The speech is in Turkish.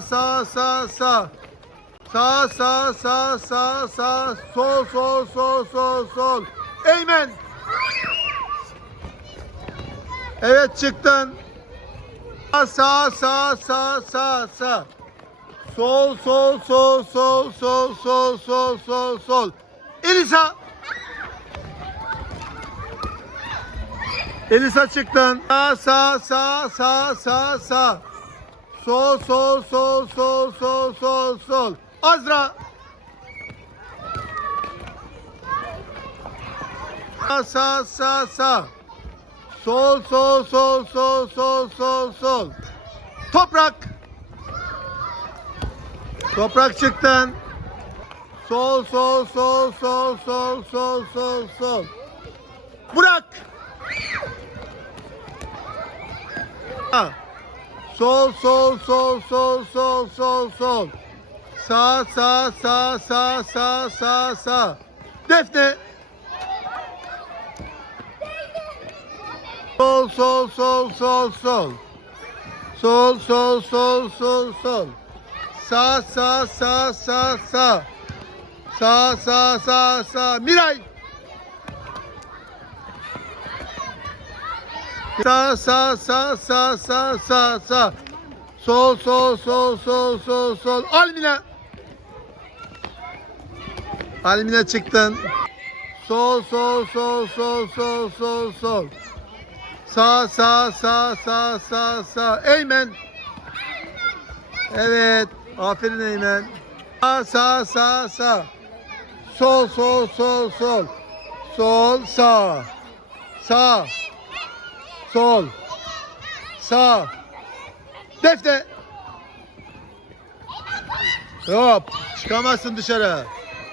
Sağ sağ sağ. Sağ sağ sağ sağ sağ. Sol sol sol sol sol. Eymen. Evet çıktın. Sağ sağ sağ sağ sağ sağ. Sol sol sol sol sol sol sol sol sol. Elisa. Elisa çıktın. Sağ sağ sağ sağ sağ sağ. Sol sol sol sol sol sol sol. Azra. Sağ sağ sağ sağ. Sol sol sol sol sol sol sol. Toprak. Toprak çıktın. Sol sol sol sol sol sol sol sol. Burak. Ha. Sol sol sol sol sol sol sol. Sağ sağ sağ sağ sağ sağ sağ. Defne. Sol sol sol sol sol. Sol sol sol sol sol. Sağ sağ sağ sağ sağ. Sağ sağ sağ sağ. Miray. Sağ sağ sağ sağ sağ sağ sağ. Sol sol sol sol sol sol. Almina. Almina çıktın. Sol sol sol sol sol sol sol. Sağ sağ sağ sağ sağ sağ. Eymen. Evet. Aferin Eymen. Sağ sağ sağ sağ. Sol sol sol sol. Sol sağ. Sağ. Sol. Sağ. Defne. Hop. Çıkamazsın dışarı.